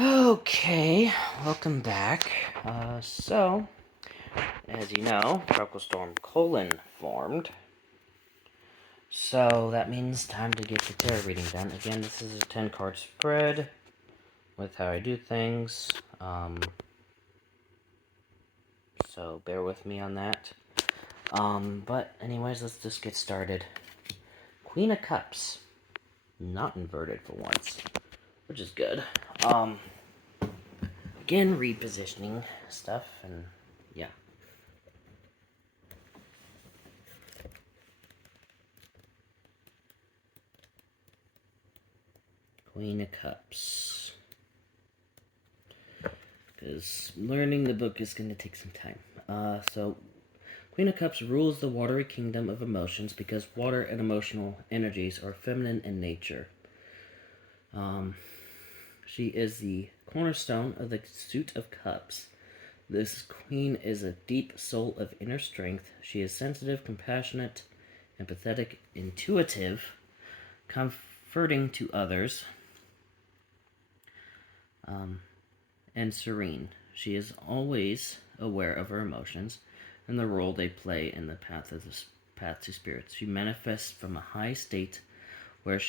Okay, welcome back. As you know, Tropical Storm Colin formed. So that means time to get the tarot reading done. Again, this is a 10-card spread with how I do things. So bear with me on that. But anyways, let's just get started. Queen of Cups. Not inverted for once, which is good. Again, repositioning stuff, and yeah. Queen of Cups. Because learning the book is going to take some time. So, Queen of Cups rules the watery kingdom of emotions because water and emotional energies are feminine in nature. She is the cornerstone of the suit of cups. This queen is a deep soul of inner strength. She is sensitive, compassionate, empathetic, intuitive, comforting to others, and serene. She is always aware of her emotions and the role they play in the path to spirits. She manifests from a high state where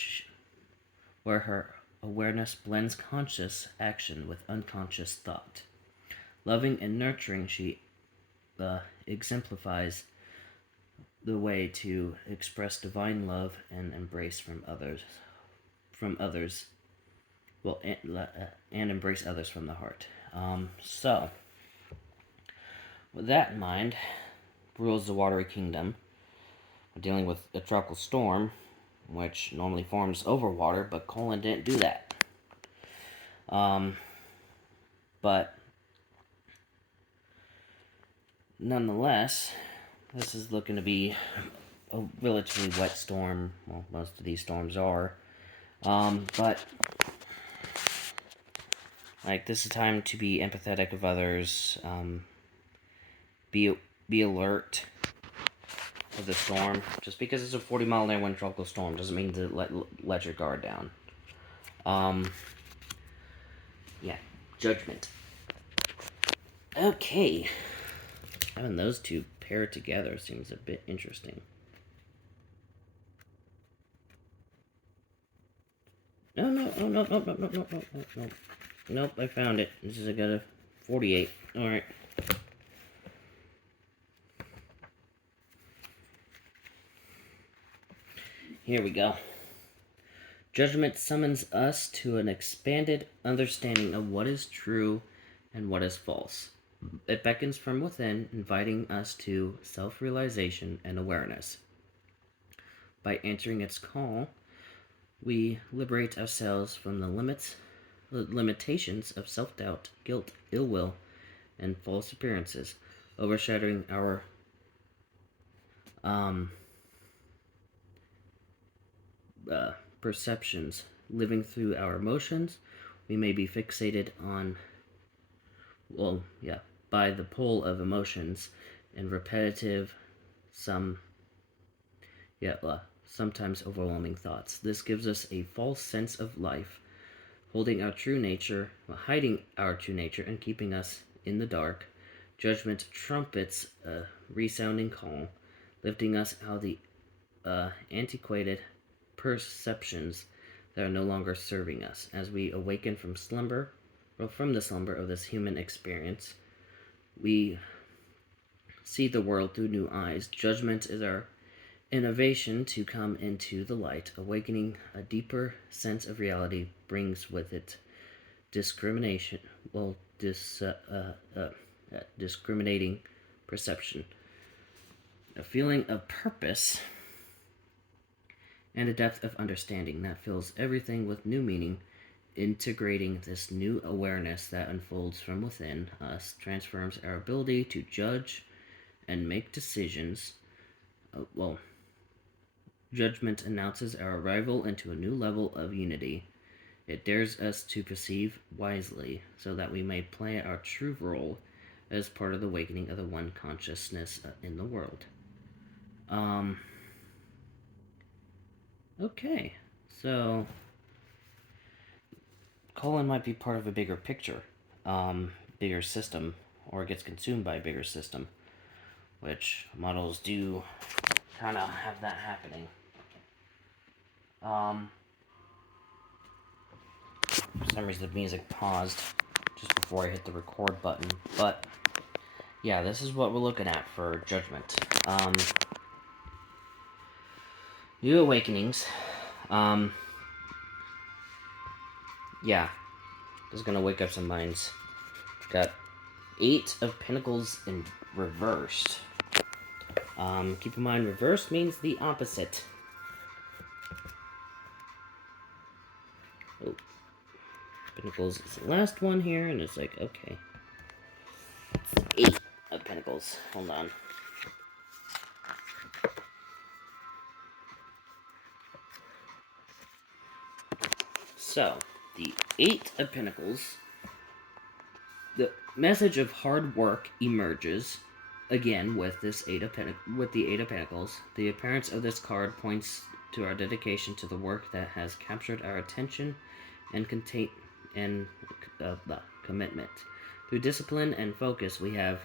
her awareness blends conscious action with unconscious thought. Loving and nurturing, she exemplifies the way to express divine love and embrace and embrace others from the heart. So, with that in mind, rules the watery kingdom. We're dealing with a tropical storm, which normally forms over water, but Colin didn't do that. But nonetheless, this is looking to be a relatively wet storm. Well, most of these storms are. But this is time to be empathetic of others. Be alert of the storm. Just because it's a 40-mile-an-hour wind tropical storm doesn't mean to let your guard down. Yeah, judgment. Okay, having those two paired together seems a bit interesting. No, nope, I found it. This is a 48. Alright. Here we go. Judgment summons us to an expanded understanding of what is true and what is false. It beckons from within, inviting us to self-realization and awareness. By answering its call, we liberate ourselves from the limitations of self-doubt, guilt, ill will, and false appearances, overshadowing our perceptions. Living through our emotions, we may be fixated on, by the pull of emotions and repetitive, sometimes overwhelming thoughts. This gives us a false sense of life, hiding our true nature, and keeping us in the dark. Judgment trumpets a resounding call, lifting us out of the antiquated perceptions that are no longer serving us. As we awaken from the slumber of this human experience, we see the world through new eyes. Judgment is our innovation to come into the light. Awakening a deeper sense of reality brings with it discriminating perception, a feeling of purpose, and a depth of understanding that fills everything with new meaning. Integrating this new awareness that unfolds from within us transforms our ability to judge and make decisions. Judgment announces our arrival into a new level of unity. It dares us to perceive wisely so that we may play our true role as part of the awakening of the one consciousness in the world. Okay, so Colin might be part of a bigger picture, bigger system, or gets consumed by a bigger system, which models do kind of have that happening. For some reason the music paused just before I hit the record button, but yeah, this is what we're looking at for Judgment. New Awakenings. Yeah, this is gonna wake up some minds. Got 8 of Pentacles in reversed. Keep in mind, reversed means the opposite. Oh, Pentacles is the last one here, and it's like, okay. 8 of Pentacles. Hold on. So, the 8 of Pentacles, the message of hard work emerges again with this the 8 of Pentacles. The appearance of this card points to our dedication to the work that has captured our attention and commitment. Through discipline and focus, we have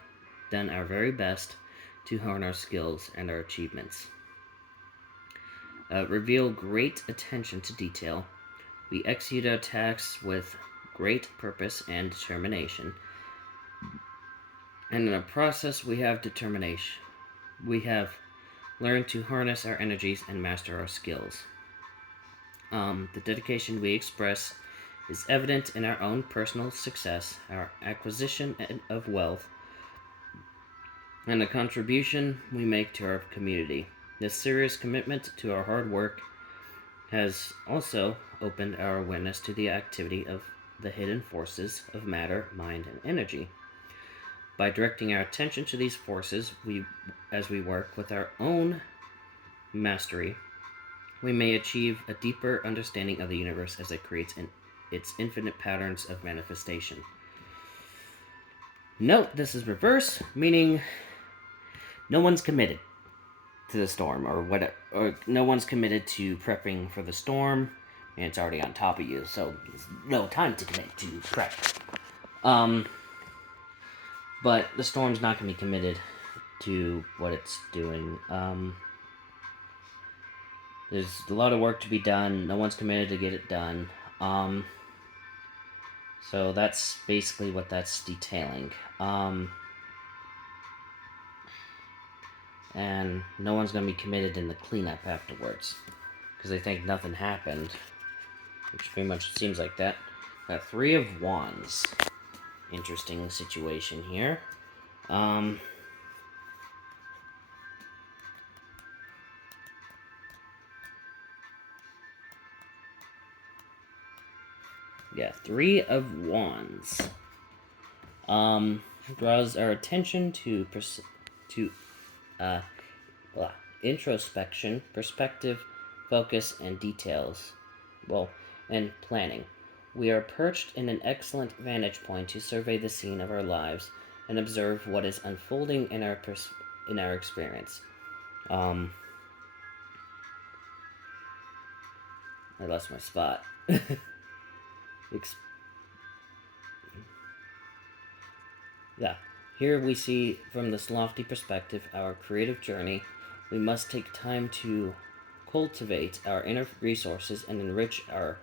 done our very best to hone our skills and our achievements. Reveal great attention to detail. We execute our tasks with great purpose and determination. And in the process, we have determination. We have learned to harness our energies and master our skills. The dedication we express is evident in our own personal success, our acquisition of wealth, and the contribution we make to our community. This serious commitment to our hard work has also opened our awareness to the activity of the hidden forces of matter, mind, and energy. By directing our attention to these forces, as we work with our own mastery, we may achieve a deeper understanding of the universe as it creates its infinite patterns of manifestation. Note, this is reverse, meaning no one's committed to the storm, or no one's committed to prepping for the storm, and it's already on top of you, so there's no time to commit to prep. But the storm's not going to be committed to what it's doing. There's a lot of work to be done. No one's committed to get it done. So that's basically what that's detailing. And no one's going to be committed in the cleanup afterwards, because they think nothing happened, which pretty much seems like that. Got 3 of Wands. Interesting situation here. Yeah, 3 of Wands. Draws our attention to introspection, perspective, focus, and details. And planning. We are perched in an excellent vantage point to survey the scene of our lives and observe what is unfolding in our experience. I lost my spot. Yeah. Here we see from this lofty perspective our creative journey. We must take time to cultivate our inner resources and enrich our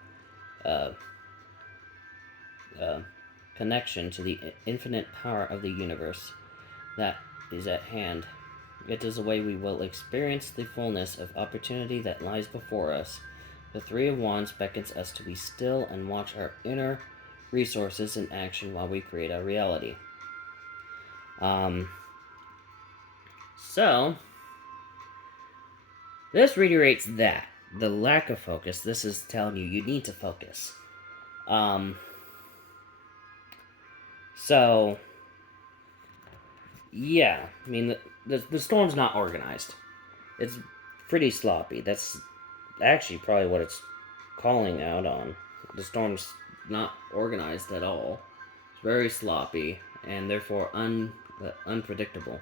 connection to the infinite power of the universe that is at hand. It is a way we will experience the fullness of opportunity that lies before us. The 3 of Wands beckons us to be still and watch our inner resources in action while we create our reality. So, this reiterates that. The lack of focus, this is telling you need to focus. So, yeah, I mean, the storm's not organized. It's pretty sloppy. That's actually probably what it's calling out on. The storm's not organized at all. It's very sloppy, and therefore unpredictable.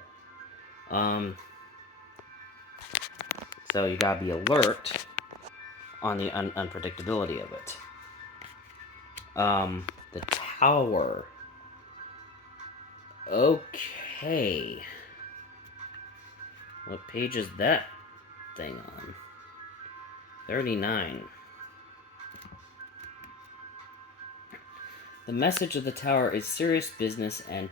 So you gotta be alert on the unpredictability of it. The tower. Okay. What page is that thing on? 39. The message of the tower is serious business and,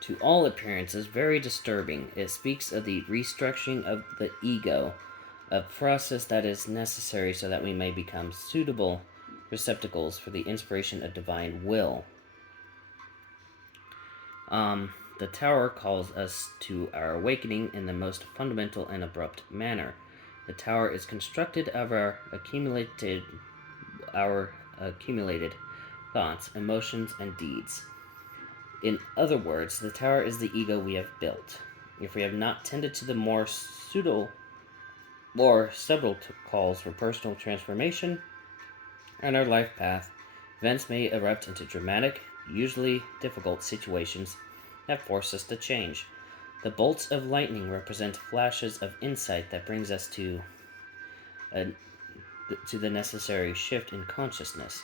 to all appearances, very disturbing. It speaks of the restructuring of the ego, a process that is necessary so that we may become suitable receptacles for the inspiration of divine will. The tower calls us to our awakening in the most fundamental and abrupt manner. The tower is constructed of our accumulated thoughts, emotions, and deeds. In other words, the tower is the ego we have built. If we have not tended to the more subtle calls for personal transformation on our life path, events may erupt into dramatic, usually difficult situations that force us to change. The bolts of lightning represent flashes of insight that brings us to the necessary shift in consciousness.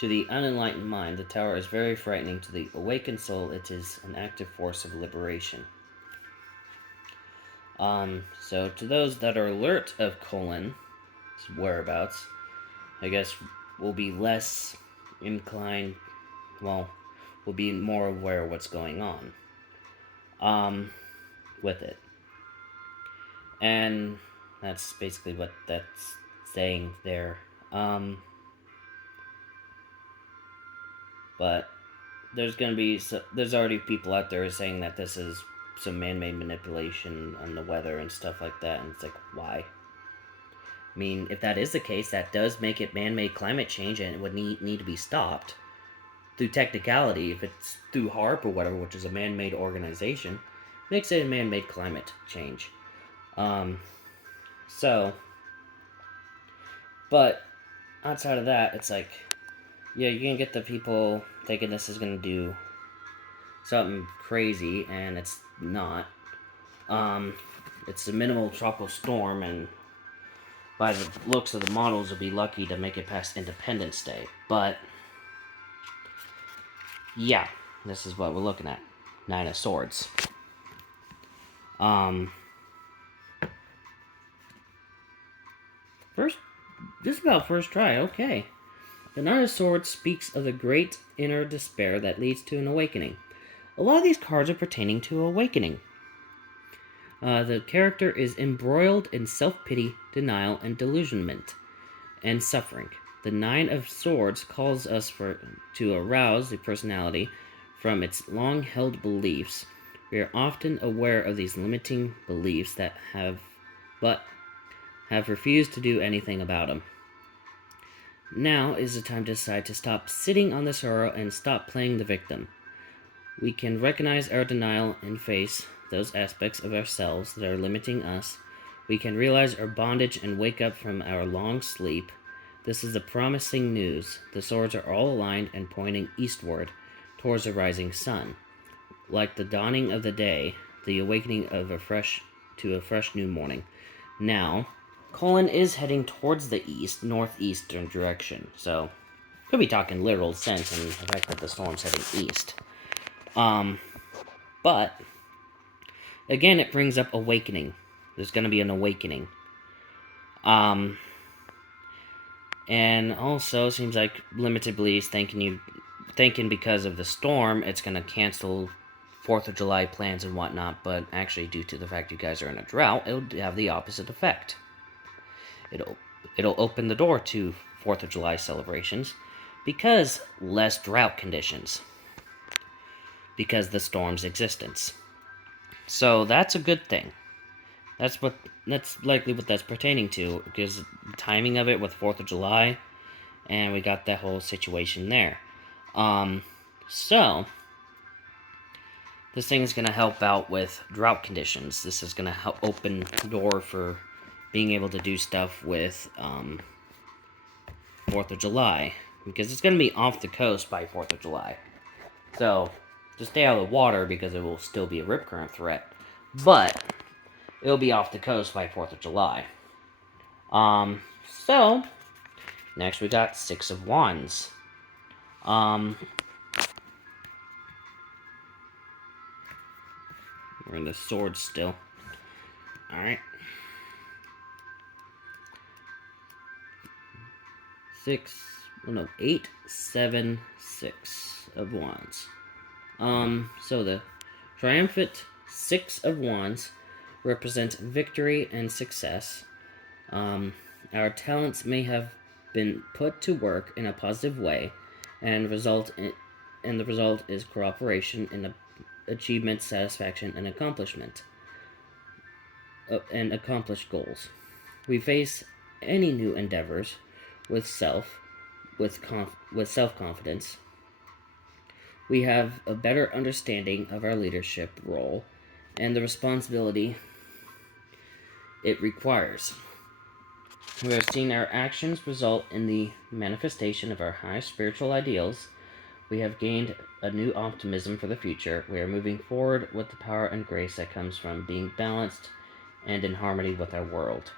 To the unenlightened mind, the tower is very frightening. To the awakened soul, it is an active force of liberation. So to those that are alert of Colin's whereabouts, I guess we'll be less inclined, we'll be more aware of what's going on, with it. And that's basically what that's saying there. But there's already people out there saying that this is some man-made manipulation on the weather and stuff like that, and it's like, why? I mean, if that is the case, that does make it man-made climate change, and it would need to be stopped through technicality. If it's through HARP or whatever, which is a man-made organization, makes it a man-made climate change. But outside of that, it's like, yeah, you can get the people thinking this is going to do something crazy, and it's not. It's a minimal tropical storm, and by the looks of the models, will be lucky to make it past Independence Day. But, yeah, this is what we're looking at. 9 of Swords. Just about first try, okay. The Nine of Swords speaks of the great inner despair that leads to an awakening. A lot of these cards are pertaining to awakening. The character is embroiled in self-pity, denial, and delusionment, and suffering. The Nine of Swords calls us to arouse the personality from its long-held beliefs. We are often aware of these limiting beliefs that have refused to do anything about them. Now is the time to decide to stop sitting on the sorrow and stop playing the victim. We can recognize our denial and face those aspects of ourselves that are limiting us. We can realize our bondage and wake up from our long sleep. This is the promising news. The swords are all aligned and pointing eastward, towards the rising sun. Like the dawning of the day, the awakening of a fresh new morning. Now, Colin is heading towards the east, northeastern direction, so could be talking literal sense in the fact that the storm's heading east. But again, it brings up awakening. There's going to be an awakening. And also, seems like limited beliefs thinking because of the storm, it's going to cancel 4th of July plans and whatnot, but actually, due to the fact you guys are in a drought, it'll have the opposite effect. It'll open the door to 4th of July celebrations because less drought conditions. Because the storm's existence. So that's a good thing. That's likely what that's pertaining to, because the timing of it with 4th of July, and we got that whole situation there. So this thing is going to help out with drought conditions. This is going to help open the door for being able to do stuff with 4th of July, because it's going to be off the coast by 4th of July. So just stay out of the water, because it will still be a rip current threat, but it'll be off the coast by 4th of July. So next we got 6 of Wands. We're in the swords still. Alright. 8, 7, 6 of wands. So the triumphant 6 of wands represents victory and success. Our talents may have been put to work in a positive way, and the result is cooperation in achievement, satisfaction, and accomplishment, and accomplished goals. We face any new endeavors with self-confidence. We have a better understanding of our leadership role and the responsibility it requires. We have seen our actions result in the manifestation of our highest spiritual ideals. We have gained a new optimism for the future. We are moving forward with the power and grace that comes from being balanced and in harmony with our world.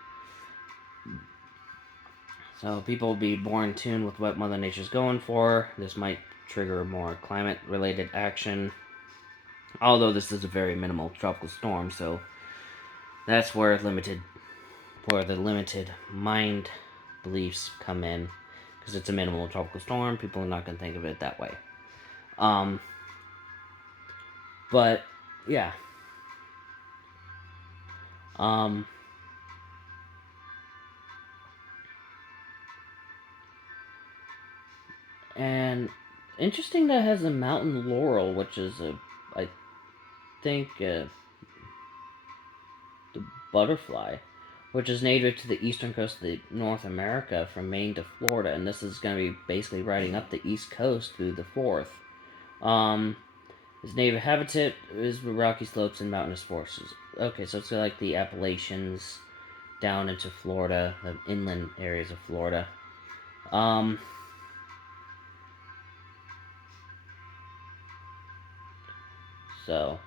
So people will be more in tune with what Mother Nature's going for. This might trigger more climate-related action. Although this is a very minimal tropical storm, so that's where the limited mind beliefs come in. Because it's a minimal tropical storm, people are not going to think of it that way. But, yeah. And interesting that it has a mountain laurel, which is I think, the butterfly, which is native to the eastern coast of North America from Maine to Florida, and this is going to be basically riding up the east coast through the 4th. Its native habitat is the rocky slopes and mountainous forests. Okay, so it's like the Appalachians down into Florida, the inland areas of Florida. So,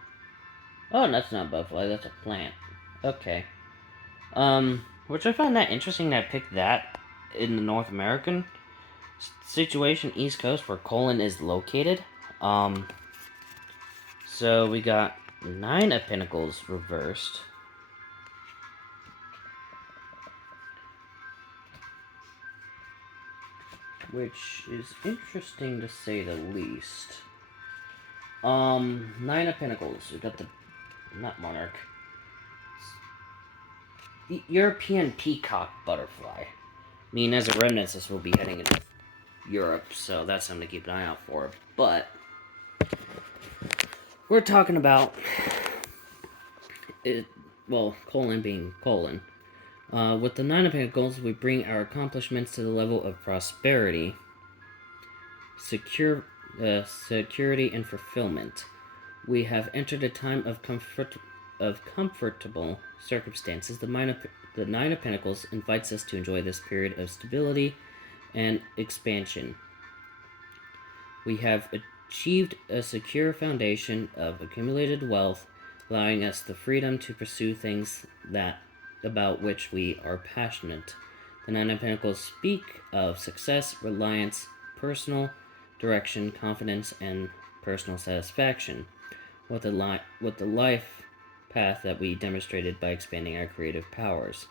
oh, that's not a butterfly, that's a plant. Okay. Which I find that interesting that I picked that in the North American situation, East Coast, where Colin is located. So we got 9 of Pentacles reversed. Which is interesting to say the least. 9 of Pentacles. We got the, not monarch, the European peacock butterfly. I mean, as a remnant, this will be heading into Europe, so that's something to keep an eye out for. But we're talking about it. Well, Colin being Colin. With the 9 of Pentacles, we bring our accomplishments to the level of prosperity, security, and fulfillment. We have entered a time of comfortable circumstances. The 9 of Pentacles invites us to enjoy this period of stability and expansion. We have achieved a secure foundation of accumulated wealth, allowing us the freedom to pursue things about which we are passionate. The 9 of Pentacles speak of success, reliance, personal direction, confidence, and personal satisfaction, with the life path that we demonstrated by expanding our creative powers.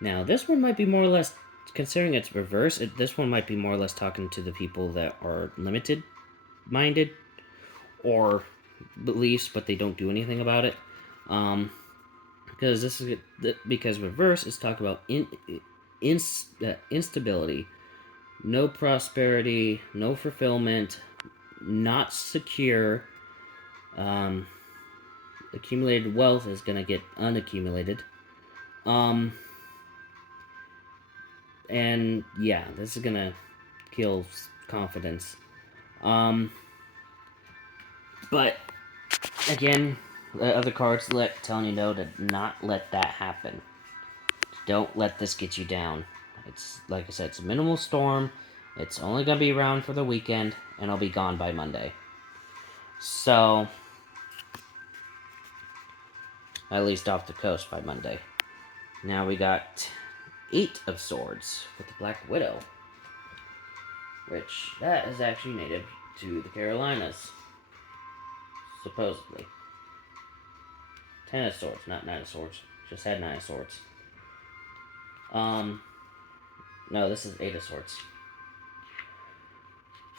Now, this one might be more or less, considering it's reverse, this one might be more or less talking to the people that are limited-minded, or beliefs, but they don't do anything about it. Because reverse is talking about instability, no prosperity, no fulfillment, not secure. Accumulated wealth is gonna get unaccumulated. And yeah, this is gonna kill confidence. But again, the other cards telling you no, to not let that happen. Don't let this get you down. It's, like I said, it's a minimal storm. It's only gonna be around for the weekend, and I'll be gone by Monday. So, at least off the coast by Monday. Now we got 8 of Swords with the Black Widow. which that is actually native to the Carolinas, supposedly. 10 of Swords, not 9 of Swords. Just had 9 of Swords. No, this is 8 of Swords.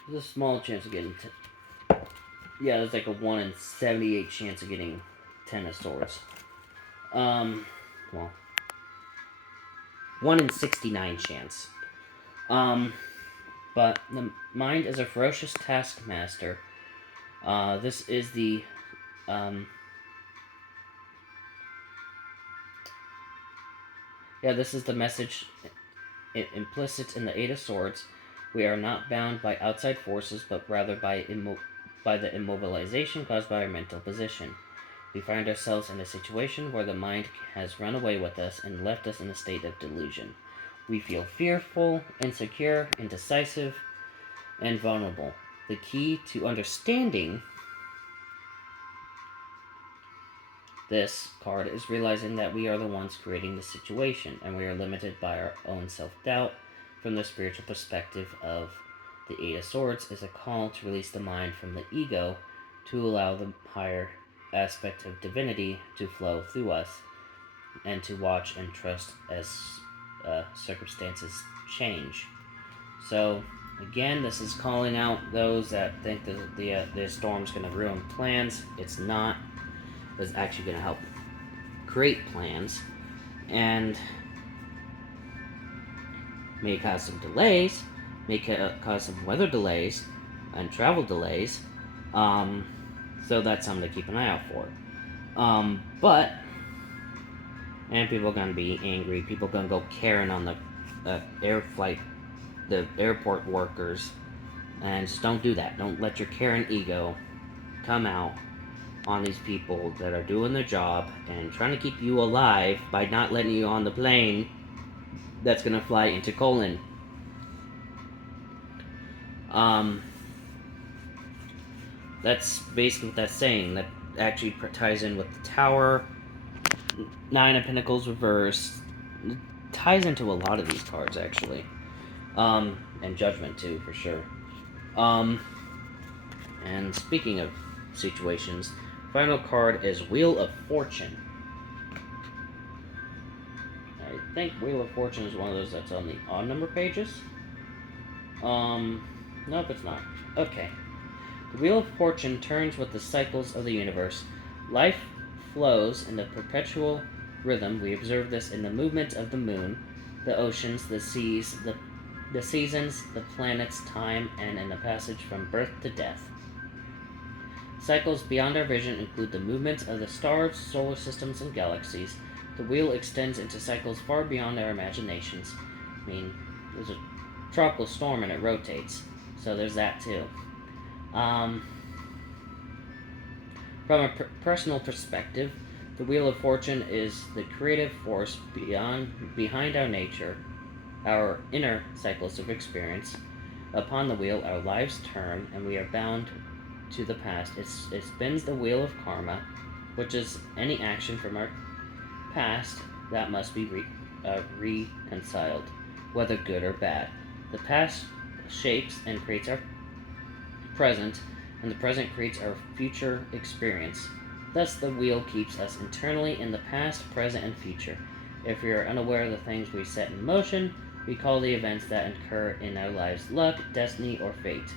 There's a small chance of getting... yeah, there's like a 1 in 78 chance of getting 10 of Swords. Well... 1 in 69 chance. But the mind is a ferocious taskmaster. This is the... this is the message implicit in the 8 of Swords. We are not bound by outside forces, but rather by the immobilization caused by our mental position. We find ourselves in a situation where the mind has run away with us and left us in a state of delusion. We feel fearful, insecure, indecisive, and vulnerable. The key to understanding this card is realizing that we are the ones creating the situation, and we are limited by our own self-doubt. From the spiritual perspective of the 8 of Swords is a call to release the mind from the ego to allow the higher aspect of divinity to flow through us, and to watch and trust as circumstances change. So, again, this is calling out those that think that the storm's going to ruin plans. It's not. It's actually going to help create plans, and may cause some delays, may cause some weather delays and travel delays. So that's something to keep an eye out for. And people are going to be angry. People are going to go Karen on the the airport workers. And just don't do that. Don't let your Karen ego come out on these people that are doing their job and trying to keep you alive by not letting you on the plane that's going to fly into Colin. That's basically what that's saying. That actually ties in with the Tower, 9 of Pentacles reversed. It ties into a lot of these cards, actually. And Judgment, too, for sure. And speaking of situations, final card is Wheel of Fortune. I think Wheel of Fortune is one of those that's on the odd number pages. Nope, it's not. Okay. The Wheel of Fortune turns with the cycles of the universe. Life flows in a perpetual rhythm. We observe this in the movement of the moon, the oceans, the seas, the seasons, the planets, time, and in the passage from birth to death. Cycles beyond our vision include the movements of the stars, solar systems, and galaxies. The wheel extends into cycles far beyond our imaginations. I mean, there's a tropical storm and it rotates, so there's that too. From a personal perspective, the Wheel of Fortune is the creative force behind our nature, our inner cycles of experience. Upon the wheel, our lives turn, and we are bound to the past. It spins the wheel of karma, which is any action from our past that must be reconciled, whether good or bad. The past shapes and creates our present, and the present creates our future experience. Thus, the wheel keeps us internally in the past, present, and future. If we are unaware of the things we set in motion, we call the events that occur in our lives luck, destiny, or fate.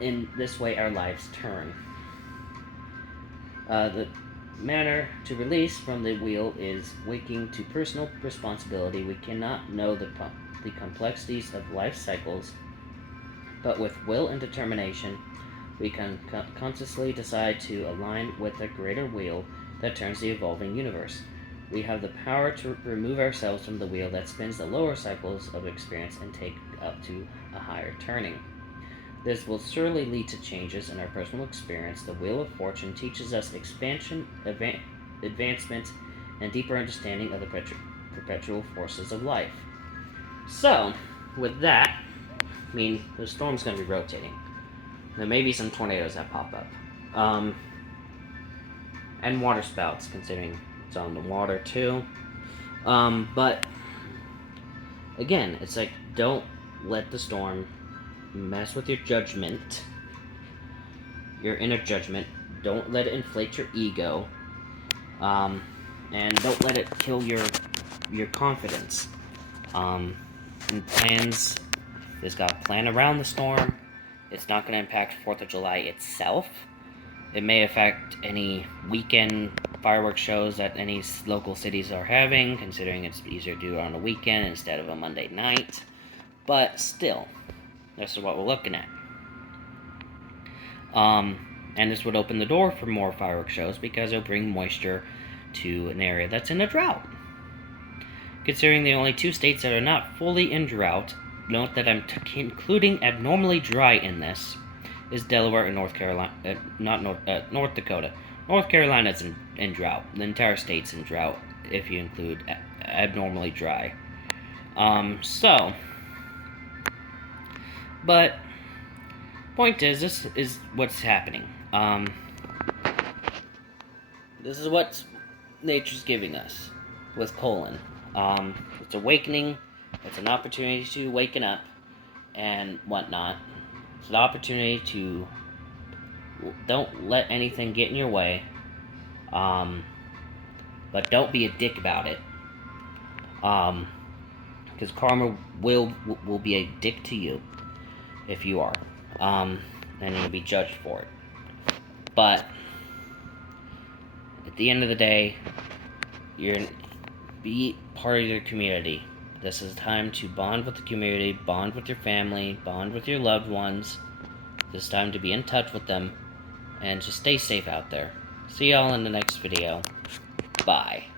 In this way, our lives turn. The manner to release from the wheel is waking to personal responsibility. We cannot know the complexities of life cycles, but with will and determination, we can consciously decide to align with a greater wheel that turns the evolving universe. We have the power to remove ourselves from the wheel that spins the lower cycles of experience and take up to a higher turning. This will surely lead to changes in our personal experience. The Wheel of Fortune teaches us expansion, advancement, and deeper understanding of the perpetual forces of life. So, with that, I mean, the storm's going to be rotating. There may be some tornadoes that pop up. And water spouts, considering it's on the water too. But, again, it's like, don't let the storm mess with your judgment, your inner judgment. Don't let it inflate your ego, and don't let it kill your confidence. And plans. There's got a plan around the storm. It's not going to impact 4th of July itself. It may affect any weekend fireworks shows that any local cities are having, considering it's easier to do it on a weekend instead of a Monday night. But still, this is what we're looking at. And this would open the door for more fireworks shows because it'll bring moisture to an area that's in a drought. Considering the only 2 states that are not fully in drought, note that I'm including abnormally dry in this, is Delaware and North Carolina, North Dakota. North Carolina's in drought. The entire state's in drought if you include abnormally dry. But point is, this is what's happening. This is what nature's giving us with Colin. It's awakening. It's an opportunity to waken up and whatnot. It's an opportunity to don't let anything get in your way. But don't be a dick about it. Because karma will be a dick to you if you are. And you'll be judged for it. But at the end of the day, be part of your community. This is time to bond with the community, bond with your family, bond with your loved ones. This is time to be in touch with them, and just stay safe out there. See y'all in the next video. Bye.